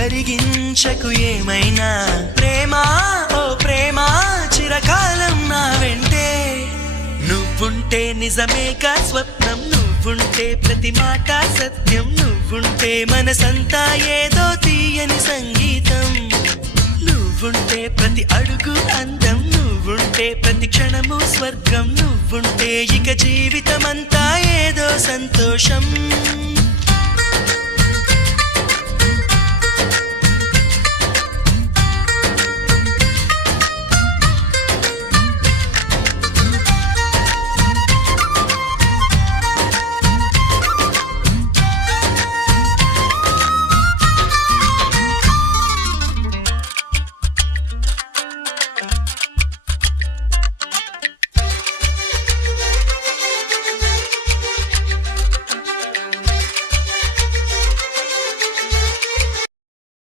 కరిగించకు ఏమైనా ప్రేమా ఓ ప్రేమా చిరకాలం నా వెంటే నువ్వుంటే నిజమేగా స్వప్నం నువ్వుంటే ప్రతి మాట సత్యం నువ్వుంటే మనసంతా ఏదో తీయని సంగీతం నువ్వుంటే ప్రతి అడుగు అందం నువ్వుంటే ప్రతి క్షణము స్వర్గం నువ్వుంటే ఇక జీవితమంతా ఏదో సంతోషం